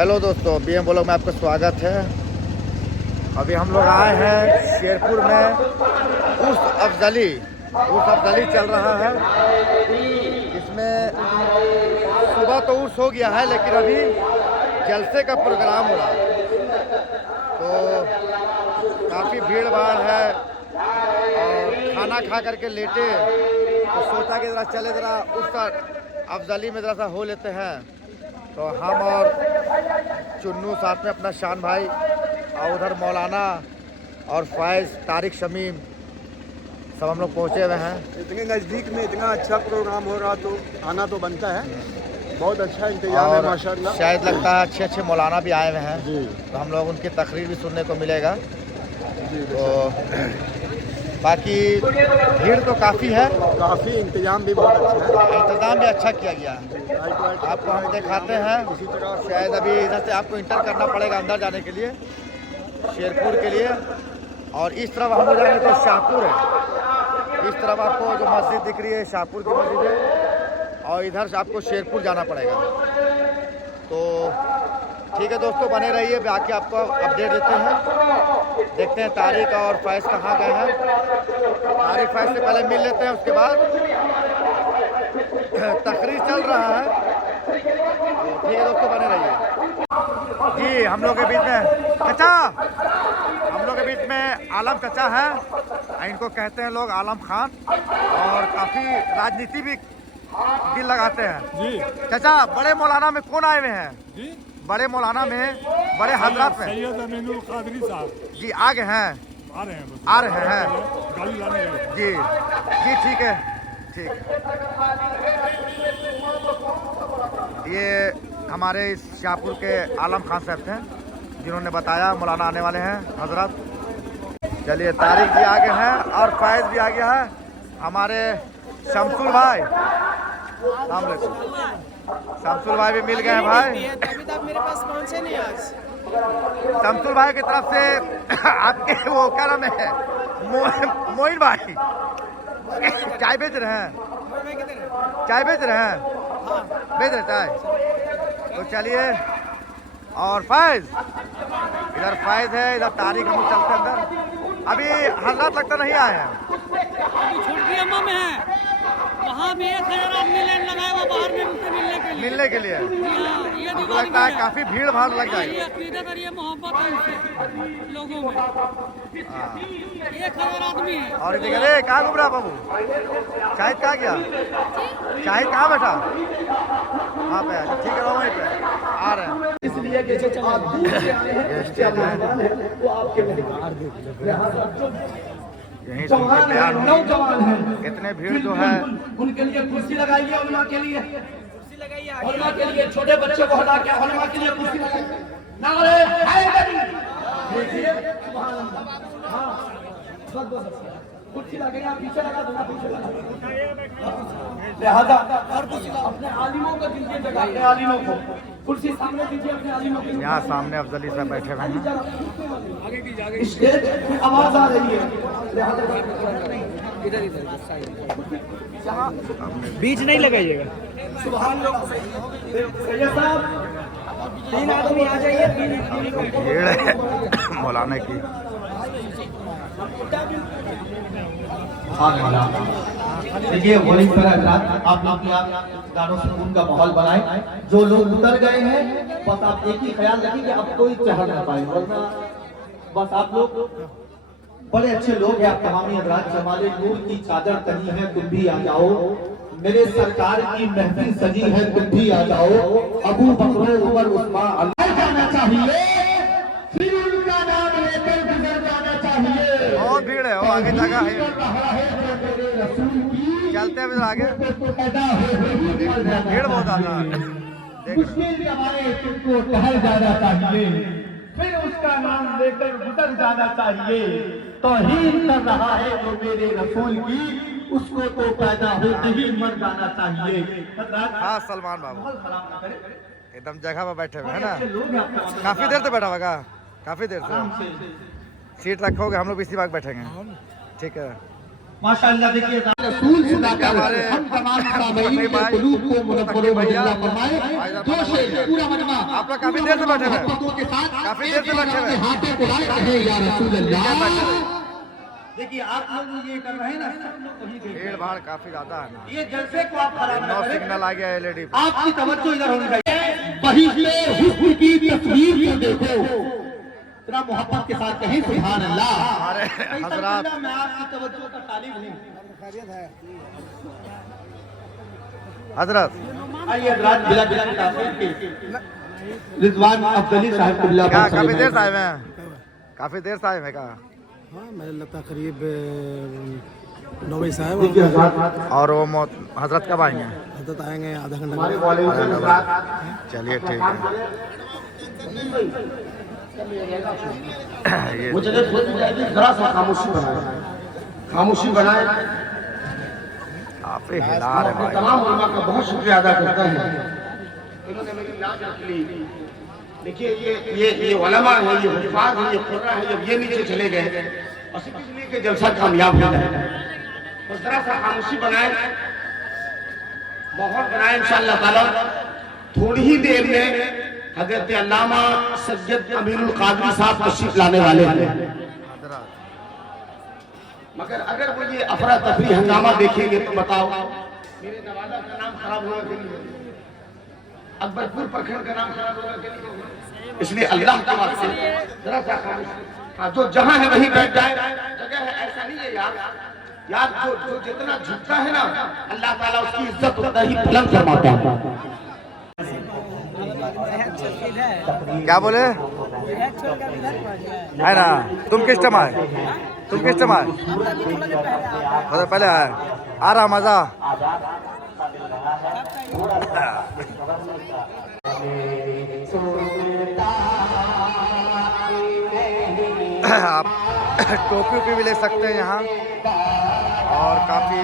Hello दोस्तों, BM blog में आपका स्वागत है। अभी हम लोग आए हैं शेरपुर में। उर्स अफजली चल रहा है। इसमें सुबह तो उर्स हो गया है, लेकिन अभी जलसे का प्रोग्राम हो रहा है, तो काफ़ी भीड़ भाड़ है। और खाना खा करके लेटे तो सोचा कि ज़रा चले ज़रा उर्स अफजली में ज़रा सा हो लेते हैं। तो हम और चुन्नू साथ में अपना शान भाई और उधर मौलाना और फैज़, तारिक, शमीम सब हम लोग पहुँचे हुए हैं। इतने नज़दीक में इतना अच्छा प्रोग्राम हो रहा तो आना तो बनता है। बहुत अच्छा इंतजाम है माशाल्लाह। शायद लगता है अच्छे मौलाना भी आए हुए हैं जी। तो हम लोग उनकी तकरीर भी सुनने को मिलेगा। जी तो बाकी भीड़ तो काफ़ी है, काफ़ी इंतजाम भी बहुत अच्छा है। इंतज़ाम भी अच्छा किया गया है। आपको हम दिखाते हैं। इसी तरह शायद अभी इधर से आपको इंटर करना पड़ेगा अंदर जाने के लिए, शेरपुर के लिए। और इस तरफ हम जाएंगे तो शाहपुर है। इस तरफ आपको जो मस्जिद दिख रही है शाहपुर की मस्जिद है, और इधर से आपको शेरपुर जाना पड़ेगा। तो ठीक है दोस्तों, बने रहिए, बाकी आपको अपडेट देते हैं। देखते हैं तारिक और फैज़ कहाँ गए हैं। तारिक फैज़ से पहले मिल लेते हैं, उसके बाद तकरीर चल रहा है। तो ठीक है दोस्तों, बने रहिए। जी, हम लोग के बीच में चाचा, हम लोग के बीच में आलम चाचा है। इनको कहते हैं लोग आलम खान, और काफ़ी राजनीति भी दिल लगाते हैं। जी चाचा, बड़े मौलाना में कौन आए हुए हैं? जी, बड़े मौलाना में, बड़े हजरत में सैयद अमीनुल कादरी साहब जी आ गए हैं। आ रहे हैं, बस आ रहे हैं। गाड़ी लाने गए। जी जी, ठीक है, ठीक है। ये हमारे इस शाहपुर के आलम खान साहब थे, जिन्होंने बताया मौलाना आने वाले हैं हजरत। चलिए, तारिक भी आ गए हैं और फैज़ भी आ गया है। हमारे शमसुल भाई, अस्सलाम वालेकुम। शमसुल भाई भी मिल गए हैं भाई। अभी तक मेरे पास पहुंचे नहीं आज। शमसुल भाई की तरफ से आपके वो क्या नाम है, मोइन भाई चाय बेच रहे हैं। चाय बेच रहे हैं, बेच रहे चाय। तो चलिए, और फैज़, इधर फैज़ है, इधर तारिक। हम लोग चलते हैं अंदर। अभी हजरत लगता नहीं आए हैं। अभी छोटी अम्मा में है, वहाँ भी 1000 आदमी लाइन लगाया हुआ बाहर में उनसे मिलने के लिए। मिलने के लिए जी हाँ, ये हमको लगता है काफ़ी भीड़ भाड़ लग ये जाएगी। अकीदत और ये मोहब्बत है उनसे लोगों में। 1000 आदमी है। और ये देख रहे कहाँ घूम रहा बाबू? शाहिद कहाँ गया? शाहिद कहाँ बैठा? वहाँ पे है। ठीक है, वहीं पे आ रहे हैं। इसलिए कि जो आप दूर से आए हैं उसके मेहमान हैं, वो आपके मेहमान हैं। यहीं सुन के जवान तैयार हैं, हो। नौजवान हैं, कितने भीड़ जो है, उनके लिए कुर्सी लगाइए। उलमा के लिए, उलमा के लिए, छोटे बच्चे को हटा के उलमा के लिए कुर्सी लगाइए। नारे हैदरी। देखिए, सुभान अल्लाह। हाँ, बस कुर्सी लगे, आप पीछे लगा दो, पीछे लगा। लिहाजा हर कुर्सी अपने आलिमों को दीजिए जगह, अपने आलिमों को कुर्सी सामने दीजिए, अपने आलिमों को। यहाँ सामने अफजली साहब बैठे हुए हैं। स्टेज में आवाज आ रही है, बीच नहीं लगाइएगा। सुभान अल्लाह। सैयद साहब, 3 आदमी आ जाइए। भीड़ है मौलाना की। देखिए, वही तरह आप लोग गानों से उनका माहौल बनाए। जो लोग उतर गए हैं, बस आप एक ही ख्याल रखिए कि अब कोई चढ़ ना पाए, वरना बस आप लोग बड़े अच्छे लोग हैं। आप तमामी हजरात, जमाले नूर की चादर तनी है, तुम भी आ जाओ। मेरे सरकार की महफिल सजी है, तुम भी आ जाओ। अबू बकर, उमर, उस्मान, अल्लाह जाना चाहिए, फिर उनका नाम लेकर गुजर जाना चाहिए। बहुत भीड़ है, वो आगे जगह है। चलते हैं आगे, भीड़ बहुत ज्यादा है। मुश्किल हमारे को टहल जाना चाहिए, फिर उसका नाम लेकर गुजर जाना चाहिए। तौहीन कर रहा है जो मेरे रसूल की, उसको तो पैदा होते ही मर जाना चाहिए। हाँ, सलमान बाबू एकदम जगह पर बैठे हुए है ना। काफी देर से बैठा होगा, काफी देर से। सीट रखोगे, हम लोग इसी वक्त बैठेंगे। ठीक है, माशाअल्लाह देखिए रसूल सुनाकर हम तमाम सामईन के कुलूब को मुनव्वर मजल्ला फरमाए। जोश से पूरा मजमा आप लोग काफी देर से बैठे हैं, मोहब्बतों के साथ काफी देर से बैठे हैं। हाथों को लाए रहे या रसूल अल्लाह। देखिए आप लोग ये कर रहे हैं ना, सब लोग वही देख रहे भीड़ भाड़ काफी ज्यादा है ना। हैं। ये जलसे को आप खराब नो न करें, सिग्नल आ गया LED। आपकी तवज्जो इधर होनी चाहिए। वही से हुस्न की तस्वीर को देखो, इतना मोहब्बत के साथ कहें सुभान अल्लाह। हमारे हजरात मैं आपकी तवज्जो का तारीफ नहीं। हजरत आइए हजरात, बिला बिला रिजवान अब्दली साहब को क्या काफी देर से आए हुए हैं? काफी देर से आए हुए हैं क्या? हाँ मेरे लगता करीब 9 बजे से आए और वो हजरत कब आएंगे? हजरत आएंगे आधा घंटा। चलिए ठीक है। ये वो जगह खोल दी जाएगी, जरा सा खामोशी बनाए, खामोशी बनाए। काफी हिला रहे भाई। तमाम उलमा का बहुत शुक्रिया अदा करता है, इन्होंने मेरी लाज रख ली। देखिए ये उलमा है, ये हुफ़ाज़ है, ये खुर्रा है, जब ये नीचे चले गए और सिर्फ इसलिए कि जलसा कामयाब हो जाए, तो जरा सा खामोशी बनाए, माहौल बनाए। इंशाअल्लाह ताला थोड़ी ही देर में हजरत अल्लामा सैयद अमीनुल कादरी साहब तशरीफ लाने वाले हैं। मगर अगर वो ये अफरा तफरी हंगामा देखेंगे तो बताओ, मेरे नवादा का नाम खराब होगा के लिए, अकबरपुर प्रखंड का नाम खराब होगा के लिए। इसलिए अल्लाह के वास्ते जरा सा खामोश, जो जहां है वहीं बैठ जाए। जगह है ऐसा नहीं है यार जो जितना झुकता है ना, अल्लाह ताला उसकी इज्जत उतना ही बुलंद फरमाता है। क्या बोले है ना? तुम किस टाइम आए? तुम किस टाइम आए? मतलब पहले आए। आ रहा मजा? आप टोपी वोपी भी ले सकते हैं यहाँ, और काफी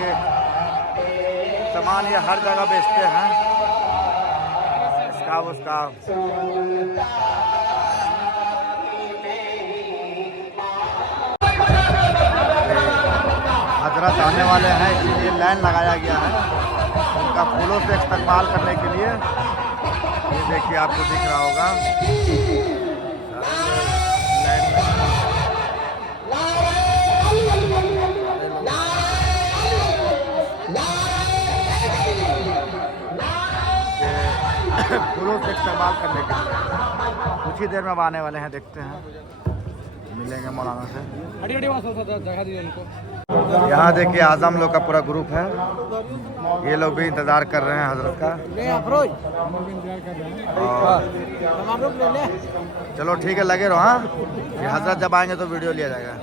सामान ये हर जगह बेचते हैं। उसका हजरत आने वाले हैं, इसीलिए लाइन लगाया गया है उनका फूलों से इस्तकबाल करने के लिए। ये देखिए आपको दिख रहा होगा लाइन फूलों से इस्तेमाल करने के लिए। कुछ ही देर में अब आने वाले हैं, देखते हैं, मिलेंगे मौलाना से। यहाँ देखिए आजम लोग का पूरा ग्रुप है, ये लोग भी इंतजार कर रहे हैं हजरत का। चलो ठीक है, लगे रहो। हाँ, ये हजरत जब आएंगे तो वीडियो लिया जाएगा।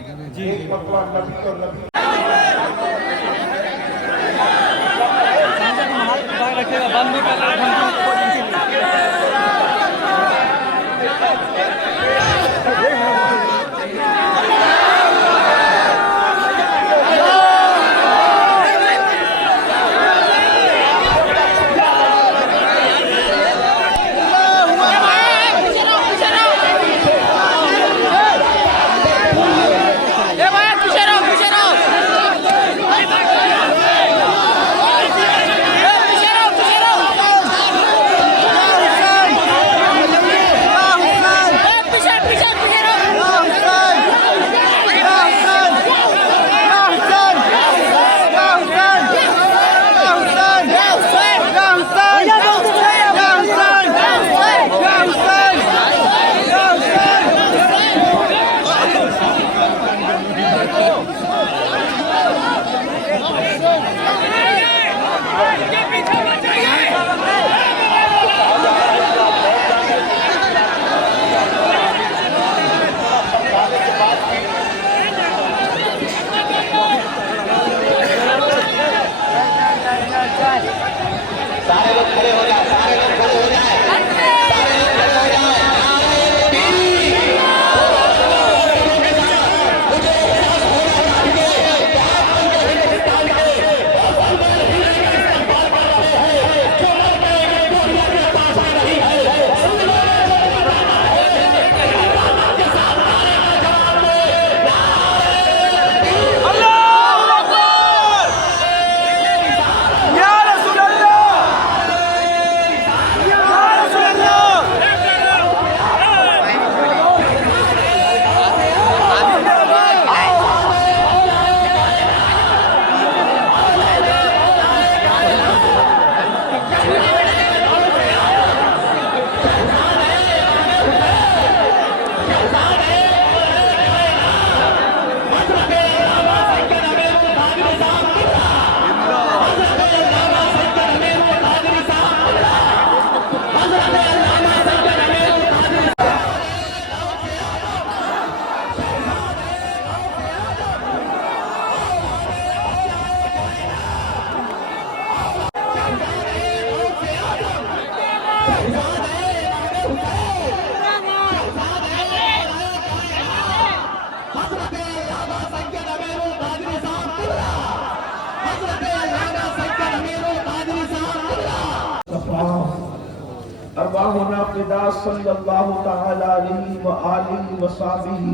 अरवाहुना फिदा सल्लल्लाहु तआला अलैहि व आलिहि व सहाबिही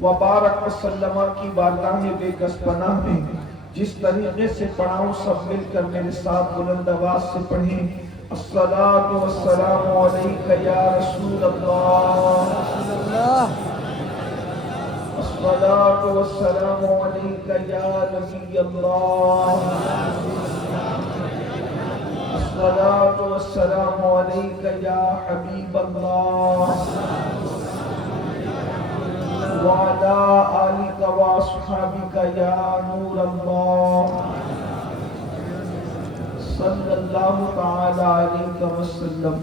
व बारक वसल्लम की बारगाह बेकस पनाह में जिस तरीके से पढ़ाऊं सब मिलकर मेरे साथ बुलंद आवाज से पढ़ें। अस्सलातु वस्सलामु अलैका या रसूल अल्लाह, अस्सलातु वस्सलामु अलैका या नबी अल्लाह, अस्सलातु वस्सलामु अलैका या हबीब अल्लाह, वाला आलिका व अस्हाबिका या नूर अल्लाह, सल्लल्लाहु तआला अलैहि वसल्लम।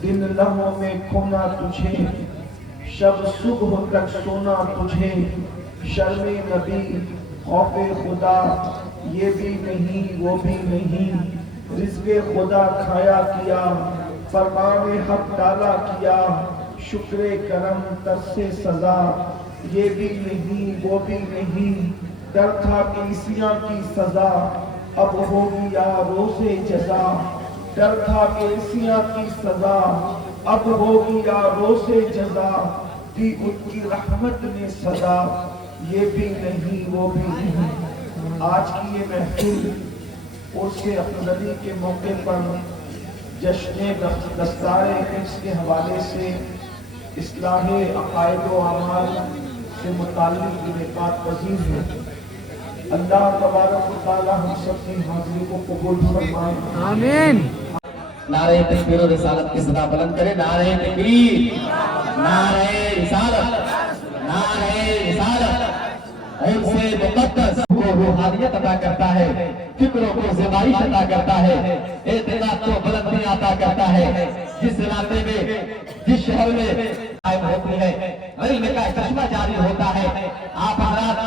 दिन लम्हों में खोना तुझे, शब सुबह तक सोना तुझे, शर्मे नबी खौफे खुदा ये भी नहीं वो भी नहीं, रिज़्क़े खुदा खाया किया, फरमाने हक डाला किया, शुक्रे करम तरसे सजा ये भी नहीं वो भी नहीं, डर था कलीसिया की सजा अब होगी या रोज़े जजा, डर था कलीसिया की सजा अब होगी या रोज़े जजा, दी उनकी रहमत ने सजा ये भी नहीं वो भी नहीं। आज की ये महफिल उर्से अफजली के मौके पर जश्न दस्तारे हिफ्ज़ के हवाले से इस्लाहे अकायद व अमाल से मुताल्लिक़ इनेकात पज़ीर है। अल्लाह तबारक व तआला हम सब की हाज़िरी को कबूल फरमाए, आमीन। नारे तकबीर और रिसालत की सदा बुलंद करें। नारे तकबीर, नारे रिसालत, नारे रिसालत। और से मुक़द्दस को रूहानियत अता करता है, फिक्रों को ज़िबाइश अता करता है, एतिक़ाद को बुलंदी अता करता है। जिस इलाके में, जिस शहर में कायम होती है, इल्म का चश्मा जारी होता है। आप हज़रात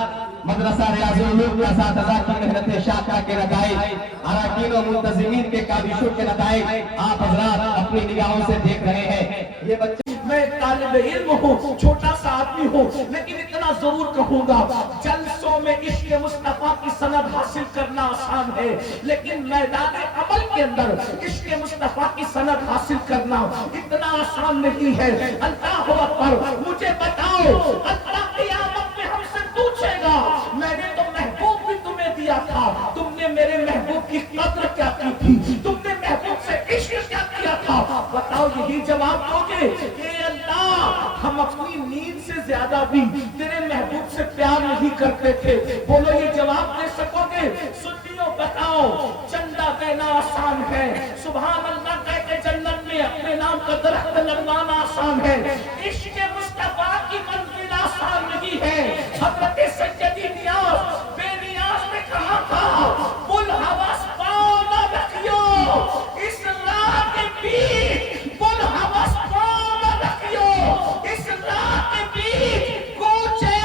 मदरसा रियाज़ुल उलूम का साथीज़ा की मेहनत शाखा के नताइज, अराकीन और मुंतज़िमीन के काबिशों के नताइज आप हज़रात अपनी निगाहों से देख रहे हैं। ये बच्चे, मैं तालिब इल्म हूँ, छोटा सा आदमी हूँ, लेकिन इतना जरूर कहूँगा, जलसों में इश्क़ मुस्तफ़ा की सनद हासिल करना आसान है, लेकिन मैदान अमल के अंदर इश्क़ मुस्तफ़ा की सनद हासिल करना इतना आसान नहीं है। अल्लाह अकबर। मुझे बताओ, अल्लाह क़यामत में हमसे पूछेगा, मैंने तो महबूब भी तुम्हें दिया था, तुमने मेरे महबूब की कद्र क्या की थी, तुमने महबूब से इश्क़ क्या किया था? बताओ, यही जवाब दोगे कि अल्लाह हम अपनी नींद से ज्यादा भी तेरे महबूब से प्यार नहीं करते थे? बोलो, ये जवाब दे सकोगे? सुनियो, बताओ, चंदा देना आसान है, सुभान अल्लाह कह के जन्नत में अपने नाम का दरख्त लगवाना आसान है, इश्क़ मुस्तफ़ा की मंजिल आसान नहीं है। हज़रत सैयदी नियाज़ बेनियाज़ ने कहा था, कुल हवस पाना रखियो इस राह के बीच, कुल हवस पाना रखियो इस राह के बीच, कूचे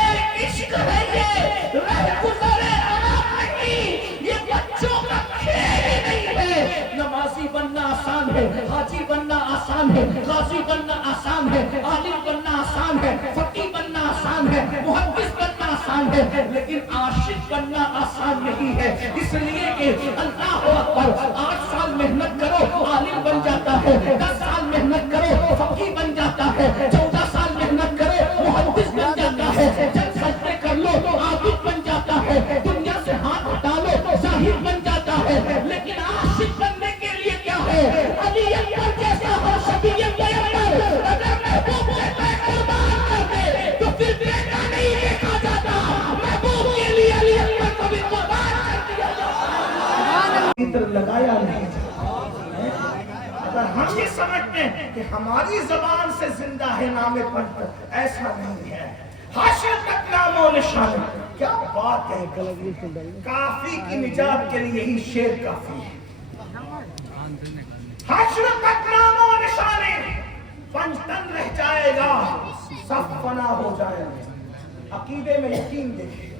इश्क़ है ये, रह गुज़रे आराम नहीं, ये बच्चों का खेल ही नहीं है। नमाज़ी बनना आसान है, हाजी बनना आसान है, गाज़ी बनना आसान है, आलिम बनना आसान है, फ़क़ीह बनना आसान है, मुहद्दिस बनना आसान है, लेकिन आशिक बनना आसान नहीं है। इसलिए कि अल्लाह अकबर, 8 साल मेहनत करो आलिम बन जाता है, 10 साल मेहनत करो फ़क़ीह बन जाता है, 14 साल मेहनत करो मुहद्दिस बन जाता है, जब सजदे कर लो तो आबिद बन जाता है, दुनिया से हाथ हटा लो तो ज़ाहिद बन जाता है। लेकिन आशिक बनने के लिए क्या है? अली अकबर जैसा हो शबीयत पैगंबर, अगर महबूब कहता है कुर्बान कर दे तो फिर बेटा नहीं देखा जाता, महबूब के लिए अली अकबर को भी कुर्बान कर दिया जाता, इत्र लगाया नहीं जाता। अगर हम ये समझते हैं कि हमारी ज़बान से जिंदा है नाम पंथ, ऐसा नहीं है। हाशिर तक नामो निशान, क्या बात है। काफी की निजात के लिए ही शेर काफी है। हाशिर तक नामो निशान, पंचतन रह जाएगा, सब फना हो जाएगा। अकीदे में यकीन देखिए,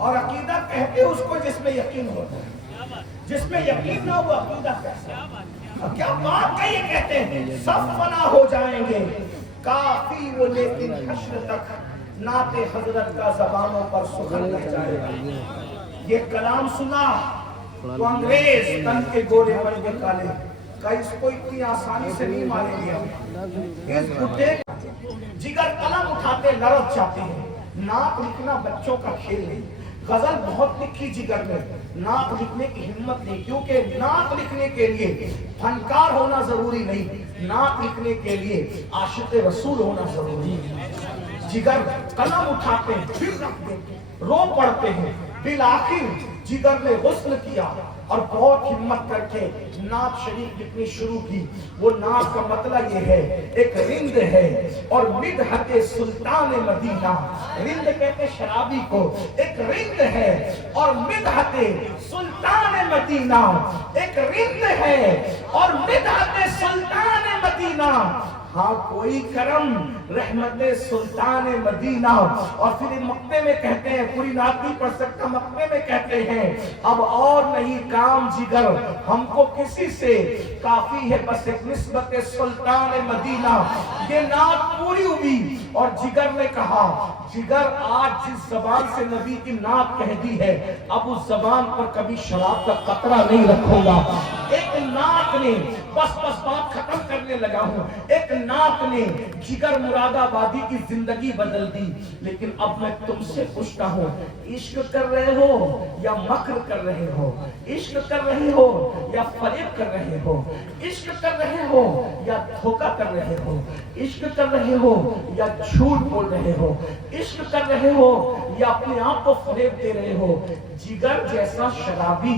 और अकीदा कहते उसको जिसमें यकीन होता है, जिसमें यकीन ना हो अकीदा कैसा। क्या बात है, ये कहते हैं सब फना हो जाएंगे, काफी वो लेकिन हश्र तक नाते हजरत का ज़बानों पर सुखन रह जाएगा। ये कलाम सुना तो अंग्रेज तन के गोरे बन के काले, का इसको इतनी आसानी से नहीं मारेंगे। इस बुड्ढे जिगर कलम उठाते लड़त जाते हैं। नाक लिखना बच्चों का खेल नहीं। गजल बहुत लिखी जिगर ने, नाक लिखने की हिम्मत नहीं, क्योंकि नाक लिखने के लिए फनकार होना जरूरी नहीं, नाक लिखने के लिए आशिक रसूल होना जरूरी है। जिगर कलम उठाते हैं, फिर रख देते हैं, रो पड़ते हैं। बिल आखिर जिगर ने गुस्ल किया और बहुत हिम्मत करके नात शरीफ लिखनी शुरू की। वो नात का मतलब ये है, एक रिंद है और मिदहत सुल्तान मदीना, रिंद कहते शराबी को, एक रिंद है और मिदहत सुल्तान मदीना, एक रिंद है और मिदहत सुल्तान मदीना। हाँ कोई करम रहमत सुल्तान मदीना। और फिर मक्ते में कहते हैं, पूरी नात नहीं पढ़ सकता, मक्ते में कहते हैं अब और नहीं काम जिगर, हमको किसी से काफी है बस एक निस्बत सुल्तान मदीना। ये नात पूरी हुई और जिगर ने कहा, जिगर आज जिस जबान से नबी की नात कह दी है, अब उस जबान पर कभी शराब का कतरा नहीं रखूंगा। एक नात ने, बस बात खत्म करने लगा हूं, एक नात ने जिगर मुरादाबादी की जिंदगी बदल दी। लेकिन अब मैं तुमसे पूछता हूं, इश्क कर रहे हो या मक्र कर रहे हो? इश्क कर रहे हो या फरेब कर रहे हो? इश्क कर रहे हो या धोखा कर रहे हो? इश्क कर रहे हो या झूठ बोल रहे हो? इश्क कर रहे हो या अपने आप को फरेब दे रहे हो? जिगर जैसा शराबी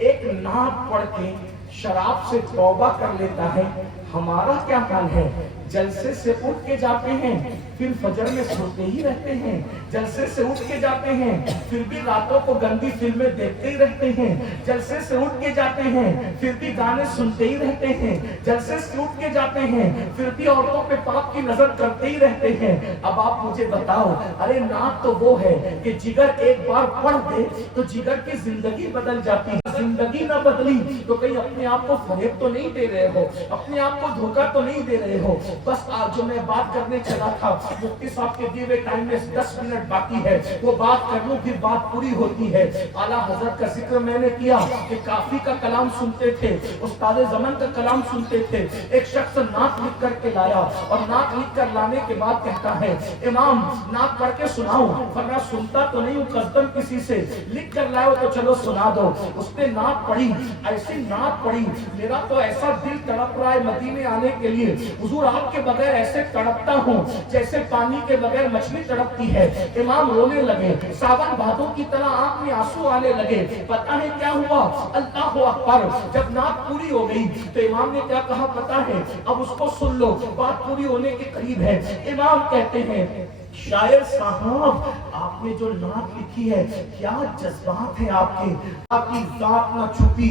एक नात पढ़ के शराब से तौबा कर लेता है, हमारा क्या हाल है? जलसे से उठ के जाते हैं, फिर फजर में सोते ही रहते हैं। जलसे से उठ के जाते हैं, फिर भी रातों को गंदी फिल्में देखते ही रहते हैं। जलसे से उठ के जाते हैं, फिर भी गाने सुनते ही रहते हैं। जलसे से उठ के जाते हैं, फिर भी औरतों पे पाप की नजर करते ही रहते हैं। अब आप मुझे बताओ, अरे नात तो वो है कि जिगर एक बार पढ़ दे तो जिगर की जिंदगी बदल जाती है। जिंदगी ना बदली तो कहीं अपने आप को फरेब तो नहीं दे रहे हो, अपने आप को धोखा तो नहीं दे रहे हो? बस आज जो मैं बात करने चला था, मुफ्ती साहब के दिए हुए टाइम में 10 मिनट बाकी है, वो बात कर लूं फिर बात पूरी होती है। आला हजरत का जिक्र मैंने किया कि काफी का कलाम सुनते थे, उस्ताद ज़मन का कलाम सुनते थे। एक शख्स नात लिख करके लाया और नात लिख कर लाने के बाद कहता है, इमाम नात पढ़ के सुनाओ। वरना सुनता तो नहीं हूँ कसदन किसी से, लिख कर लाओ तो चलो सुना दो। उसने नात पढ़ी, ऐसी नात पढ़ी, मेरा तो ऐसा दिल तड़प रहा है मदीने आने के लिए। हुजूर आपके बगैर ऐसे तड़पता हूँ जैसे पानी के बगैर मछली तड़पती है। इमाम रोने लगे, सावन भादों की तरह आंख में आंसू आने लगे। पता है क्या हुआ? अल्लाह अकबर। जब नात पूरी हो गई तो इमाम ने क्या कहा पता है? अब उसको सुन लो, बात पूरी होने के करीब है। इमाम कहते हैं, शायर साहब आपने जो नात लिखी है, क्या जज्बात है आपके, आपकी जात ना छुपी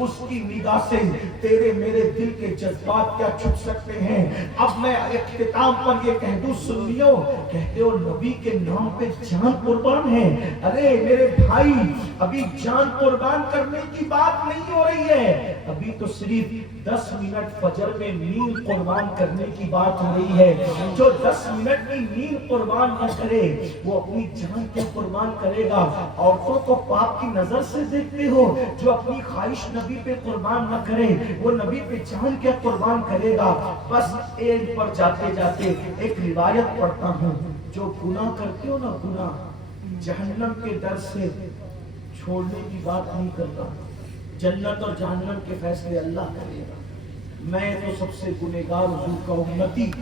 उसकी निगाह से तेरे मेरे दिल के जज्बात क्या छुप सकते हैं। अब मैं इख्तिताम पर ये कह दूं, सुन लियो, कहते हो नबी के नाम पे जान कुर्बान है। अरे मेरे भाई, अभी जान कुर्बान करने की बात नहीं हो रही है, अभी तो सिर्फ 10 मिनट फजर में नींद कुर्बान करने की बात हो रही है। जो 10 मिनट की नींद कुर्बान न करे वो अपनी जान क्या कुर्बान करेगा? औरतों को पाप की नजर से देखते हो, जो अपनी ख्वाहिश नबी पे कुर्बान न करे वो नबी पे जान क्या कुर्बान करेगा? बस एंड पर जाते जाते एक रिवायत पढ़ता हूँ, जो गुनाह करते हो ना, गुनाह जहन्नम के डर से छोड़ने की बात नहीं करता, जन्नत और जहन्नम के फैसले अल्लाह करेगा। मैं तो सबसे गुनहगार हुजूर का उम्मती,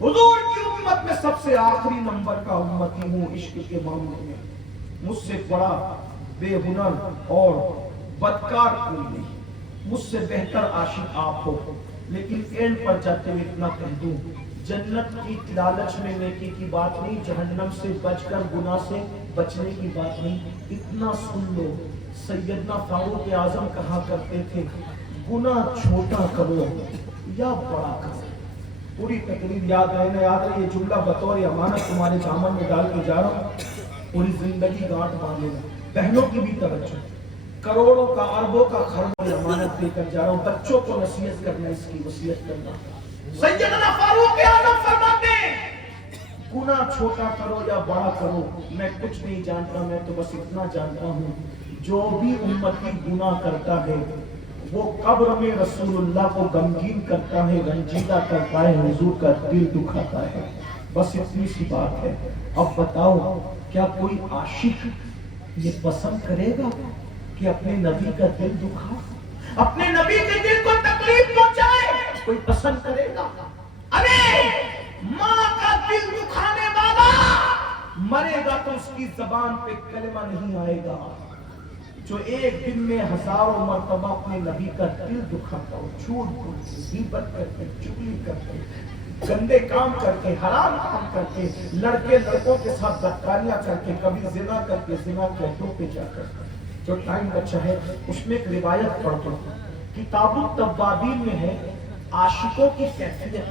हुजूर की उम्मत में सबसे आखिरी नंबर का उम्मती हूँ इश्क के मामले में। मुझसे बड़ा बेहुनर और बदकार कोई नहीं, मुझसे बेहतर आशिक आप हो। लेकिन एंड पर जाते हुए इतना कह दूं, जन्नत की लालच में नेकी की बात नहीं, जहन्नम से बचकर गुनाह से बचने की बात नहीं। इतना सुन लो, सैयदना फारूक आजम कहा करते थे, गुनाह छोटा करो या बड़ा करो। पूरी तकरीर याद रहे, ये जुमला बतौर अमानत तुम्हारे दामन में डाल के जा रहा हूँ, पूरी जिंदगी गांठ बांध लेना। बहनों की भी तवज्जो, करोड़ों का अरबों का खरबों अमानत लेकर जा रहा हूँ। बच्चों को नसीहत करना, इसकी वसीयत करना। सैयदना फारूक आजम फरमाते, गुनाह छोटा करो या बड़ा करो, मैं कुछ नहीं जानता, मैं तो बस इतना जानता हूँ, जो भी उम्मती गुनाह करता है वो कब्र में रसूलुल्लाह को गमगीन करता है, रंजीदा करता है, हुजूर का दिल दुखाता है। बस इतनी सी बात है। अब बताओ, क्या कोई आशिक ये पसंद करेगा कि अपने नबी का दिल दुखा, अपने नबी के दिल को तकलीफ पहुंचाए? कोई पसंद करेगा? अरे माँ का दिल दुखाने वाला मरेगा तो उसकी जबान पे कलमा नहीं आएगा। जो एक दिन में हजारों मर्तबा अपने नबी का दिल दुखाता हो, झूठ बोल के, गीबत करके, चुगली करके, गंदे काम करके, हराम काम करके, लड़के लड़कों के साथ बदकारियां करके, कभी जिना करके, जिना के अड्डों पे जाकर, जो टाइम बचा है उसमें एक रिवायत पढ़ दो। किताबुत तव्वाबीन में है, आशिकों की कैफियत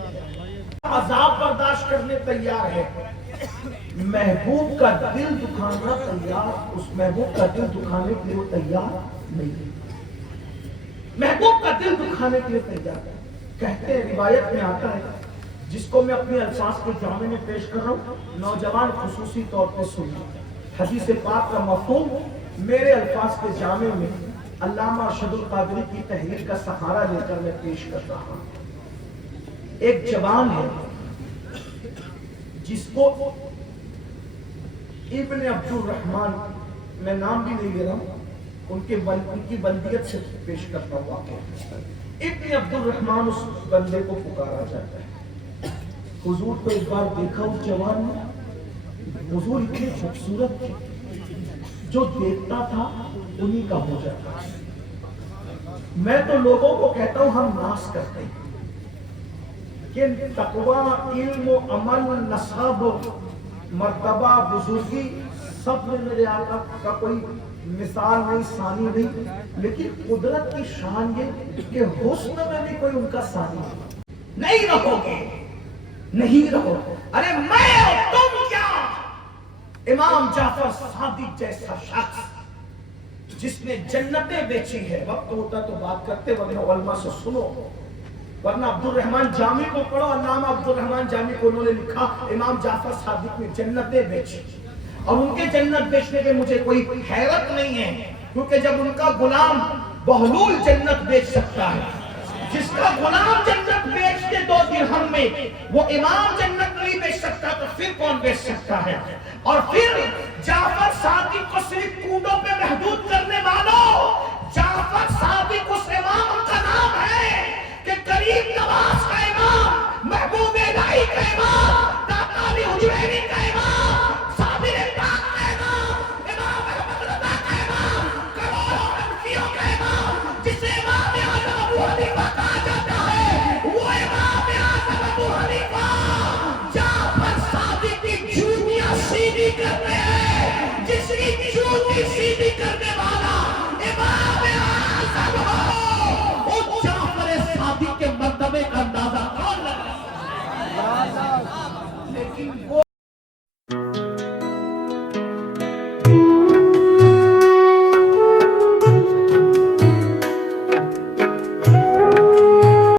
अजाब बर्दाश्त करने तैयार है, महबूब का दिल दुखाना तैयार, उस महबूब का दिल दुखाने के लिए वो तैयार नहीं है। महबूब का दिल दुखाने के लिए तैयार है। कहते हैं, रिवायत में आता है, जिसको मैं अपने अल्फाज के जामे में पेश कर रहा हूँ, नौजवान खुसूसी तौर पे सुनिए। हदीस पाक का मफहूम मेरे अल्फाज के जामे में अल्लामा अरशदुल कादरी की तहरीर का सहारा लेकर मैं पेश कर रहा हूँ। एक जवान है जिसको इब्न अब्दुल रहमान, मैं नाम भी नहीं ले रहा हूँ, उनकी बल्दियत से पेश करता हूँ वाक़या। इब्न अब्दुल रहमान उस बंदे को पुकारा जाता है। हुजूर को एक बार देखा उस जवान ने, हुजूर इतने खूबसूरत थे, जो देखता था उन्हीं का हो जाता। मैं तो लोगों को कहता हूँ, हम नाश करते हैं कि तकवा, इल्म, अमल, नसब, मर्तबा, बुजुर्गी सब में मेरे आका का कोई मिसाल नहीं, सानी नहीं, लेकिन कुदरत की शान ये कि हुस्न में भी कोई उनका सानी नहीं रहोगे, नहीं रहो। अरे मैं और तुम क्या, इमाम जाफर सादिक जैसा शख्स जिसने जन्नतें बेची है, वक्त होता तो बात करते, वरना उलमा से सुनो, वरना अब्दुल रहमान जामी को पढ़ो। अल्लामा अब्दुल रहमान जामी को उन्होंने लिखा, इमाम जाफर सादिक ने जन्नतें बेची, और उनके जन्नत बेचने पे मुझे कोई हैरत नहीं है, क्योंकि जब उनका गुलाम बहलूल जन्नत बेच सकता है, जिसका गुलाम जन्नत बेच के 2 दिरहम में वो इमाम जन्नत नहीं बेच सकता, तो फिर कौन बेच सकता है? और फिर जाफर सादिक को सिर्फ कूडों पे महदूद करने वालों, जाफर सादिक उस इमाम का नाम है कि करीम नवाज का इमाम, महबूब इलाही का इमाम, दाता अली हुजैरी का इमाम, साबिर पाक का इमाम, इमाम अहमद रज़ा का इमाम, करोड़ों हनफियों का इमाम, जिसे इमाम आज़म अबू हनीफा कहा जाता है, वो इमाम आज़म अबू हनीफा जाफर सादिक की जूतियां सीधी करते हैं, जिसकी जूती सीधी करने वाला इमाम आज़म हो, उस जाफर सादिक के मर्तबे का अंदाजा कौन लगा? लेकिन वो